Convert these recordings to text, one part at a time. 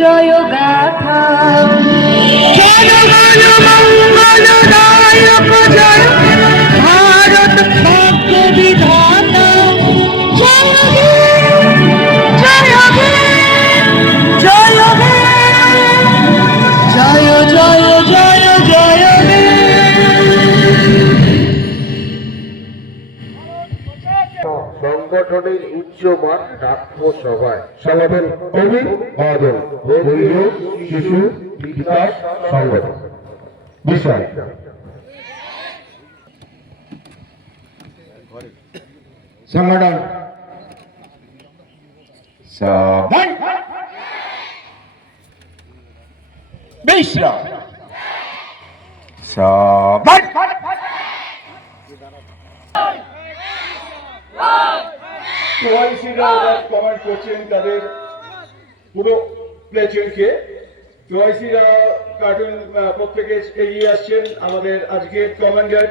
জয় গাথা জনগণ মঙ্গলদায়ক জয় ভারত ভাগ্য বিধাতা জয় হে জয় হে জয় হে জয় জয় জয় জয় হে। সংগঠনের উচ্চমান নাট্য সভায় সমাবেন অভিবাদন মহিলা শিশু বিকাশ সংগঠন বিষয় সংগঠন সবাই বিশ্রাম সবাই কেওয়াইসিরা কমেন্ট করছেন তাদের পুরো প্লেচেনকে। কেওয়াইসিরা কার্টুন প্রত্যেকে এগিয়ে আসছেন। আমাদের আজকের কমান্ডার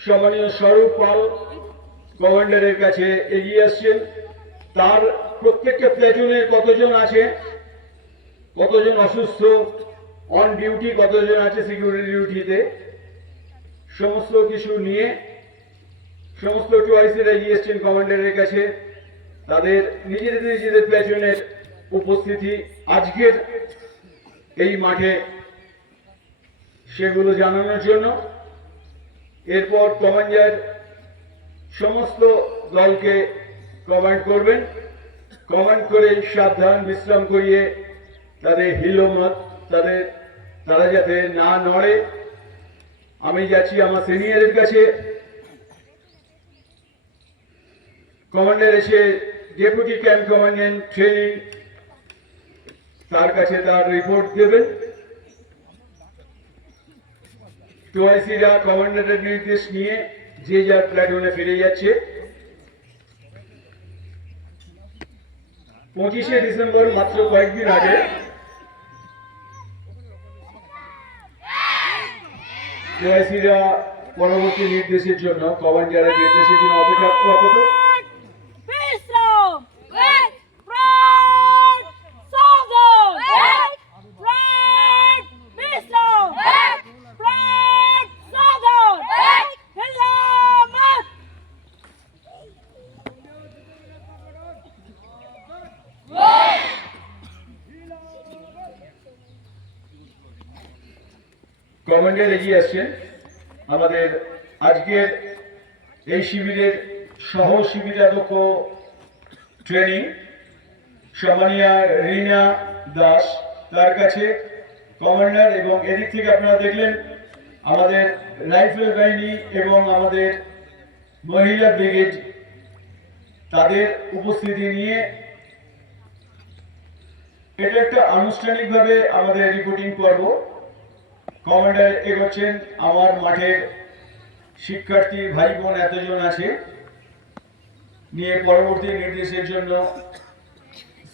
সম্মানীয় স্বরূপ পাল কমান্ডারের কাছে এগিয়ে আসছেন। তার প্রত্যেকটা প্লেটুনে কতজন আছে, কতজন অসুস্থ, অন ডিউটি কতজন আছে সিকিউরিটি ডিউটিতে, সমস্ত কিছু নিয়ে সমস্ত কেওয়াইসিরা এগিয়ে এসছেন কমান্ডারের কাছে। তাদের নিজেদের প্লেটুনের উপস্থিতি আজকের এই মাঠে সেগুলো জানানোর জন্য। এরপর কমান্ডার সমস্ত দলকে কমান্ড করবেন। কমান্ড করে সাবধান বিশ্রাম করিয়ে তাদের হিলোমত তারা যাতে না নড়ে। আমি যাচ্ছি আমার সিনিয়রের কাছে। কমান্ডার এসে ডেপুটি ক্যাম্প কমান্ডেন্ট ট্রেনিং তার কাছে তার রিপোর্ট দেবেন। কেওয়াইসিরা কমান্ডারের নির্দেশ নিয়ে যে যার প্ল্যাটুনে ফিরে যাচ্ছে। 25শে ডিসেম্বর মাত্র কয়েকদিন আগে কেওয়াইসিরা পরবর্তী নির্দেশের জন্য কমান্ডারের নির্দেশের জন্য অপেক্ষা করত। কমান্ডার এগিয়ে আসছেন। আমাদের আজকের এই শিবিরের সহ শিবিরাধ্যক্ষ ট্রেনিং সম্মানীয়া রিনা দাস, তার কাছে কমান্ডার। এবং এদিক থেকে আপনারা দেখলেন আমাদের রাইফেল বাহিনী এবং আমাদের মহিলা ব্রিগেড তাদের উপস্থিতি নিয়ে এটা একটা আনুষ্ঠানিকভাবে আমাদের রিপোর্টিং পর্ব। কমান্ডার এগোচ্ছেন। আমার মাঠের শিক্ষার্থী ভাই বোন এতজন আছে নিয়ে পরবর্তী নির্দেশের জন্য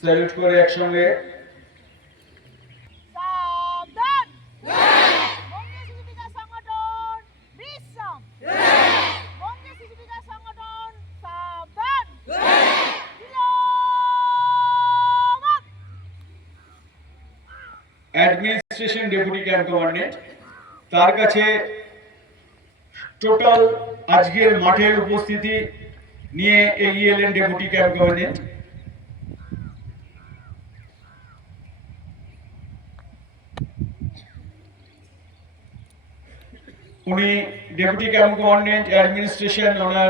স্যালুট করে একসঙ্গে অ্যাডমিনিস্ট্রেশন ডেপুটি ক্যাম্প কমান্ডেন্ট তার কাছে টোটাল আজকের মাঠের উপস্থিতি নিয়ে এগিয়ে এলেন ডেপুটি ক্যাম্প কমান্ডেন্ট। উনি ডেপুটি ক্যাম্প কমান্ডেন্ট অ্যাডমিনিস্ট্রেশন ওনার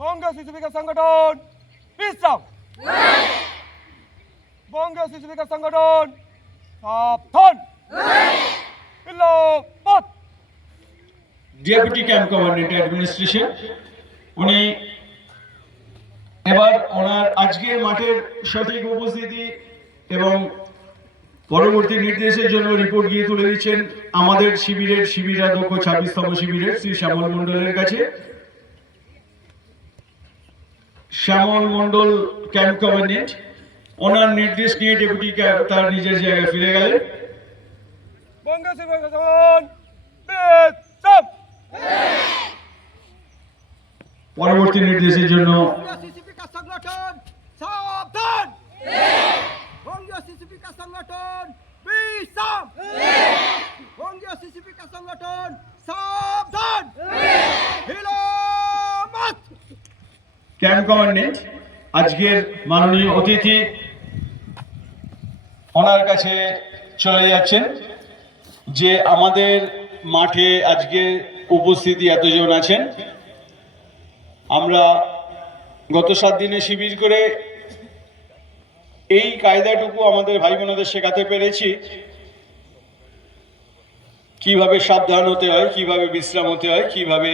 বঙ্গ শিশু বিকাশ সংগঠন বিশ্রাম। বঙ্গ শিশু বিকাশ সংগঠন সাবধান। ডেপুটি ক্যাম্প কমান্ডেন্ট অ্যাডমিনিস্ট্রেশন উনি এবার ওনার আজকের মাঠের সঠিক উপস্থিতি এবং পরবর্তী নির্দেশের জন্য রিপোর্ট গিয়ে তুলে দিচ্ছেন আমাদের শিবিরের শিবিরাধ্যক্ষ 26তম শিবিরের শ্রী শ্যামল মন্ডলের কাছে। শ্যামল মন্ডল ক্যাম্প কমান্ডেন্ট ওনার নির্দেশ নিয়ে ডেপুটি তার নিজের জায়গায় ফিরে গেলেন। পরবর্তী নির্দেশের জন্য সংগঠন সাবধান বঙ্গীয় শিশু বিকাশ সংগঠন বিশ্রাম বঙ্গীয় শিশু বিকাশ সংগঠন সাবধান হিলামত ক্যাম্প কমান্ডেন্ট আজকের মাননীয় অতিথি ওনার কাছে চলে যাচ্ছেন যে আমাদের মাঠে আজকে উপস্থিতি এতজন আছেন। আমরা গত 7 দিনে শিবির করে এই কায়দাটুকু আমাদের ভাই বোনদের শেখাতে পেরেছি, কিভাবে সাবধান হতে হয়, কিভাবে বিশ্রাম হতে হয়, কিভাবে,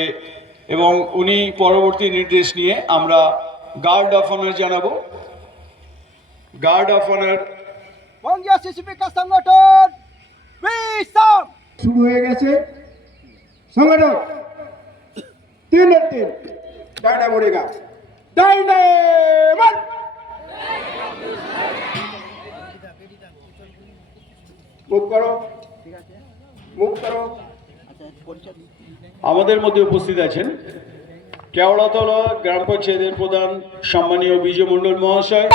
এবং উনি পরবর্তী নির্দেশ নিয়ে আমরা গার্ড অফ অনার জানাবো। গার্ড অফ অনার বঙ্গীয় শিশু বিকাশ সংগঠন বিশ্রাম শুরু হয়ে গেছে। সংগঠন 3-3 ডাইনা মরেগা ডাইনামাইট মুভ করো, মুভ করো। আমাদের মধ্যে উপস্থিত আছেন কেওড়াতলা গ্রাম পঞ্চায়েতের প্রধান সম্মানীয় বিজয় মণ্ডল মহাশয়,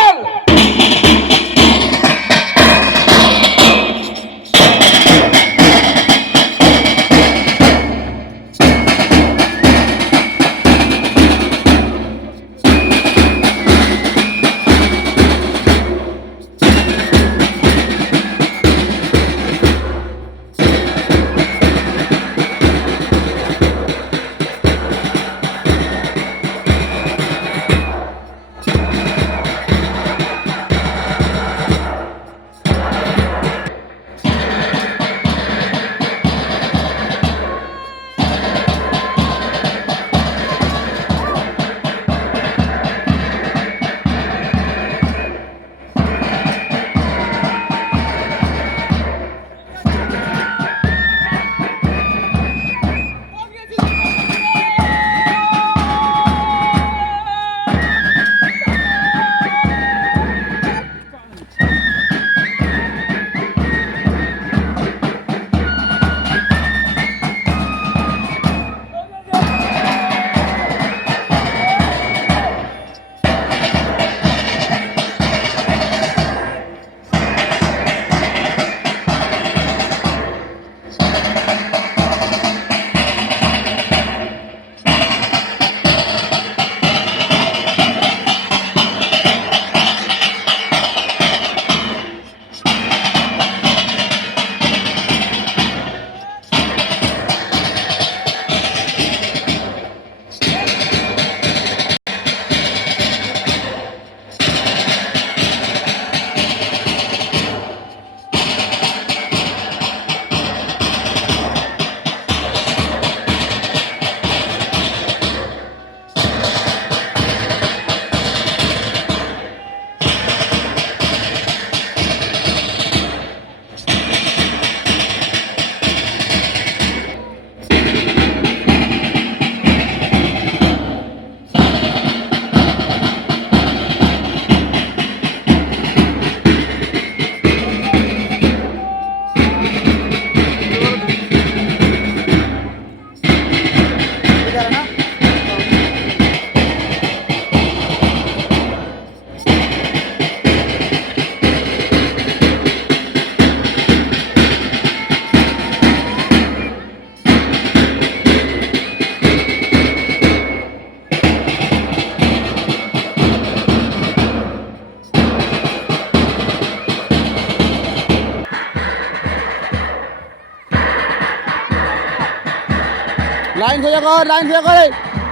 লাইন সোজা কর, লাইন সোজা করে,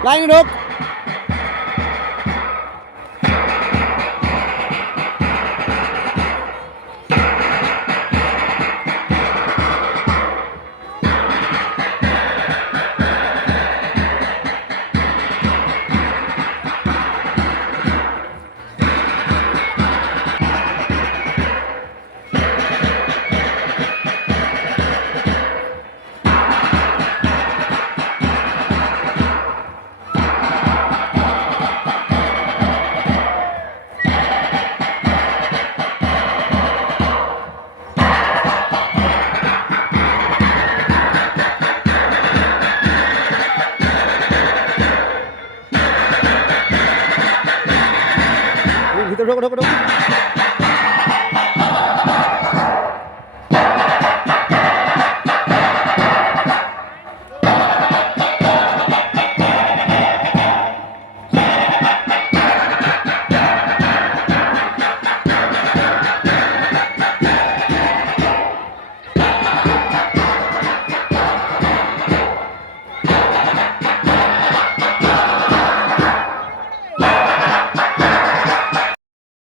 লাইন ঢোক। ঢোকো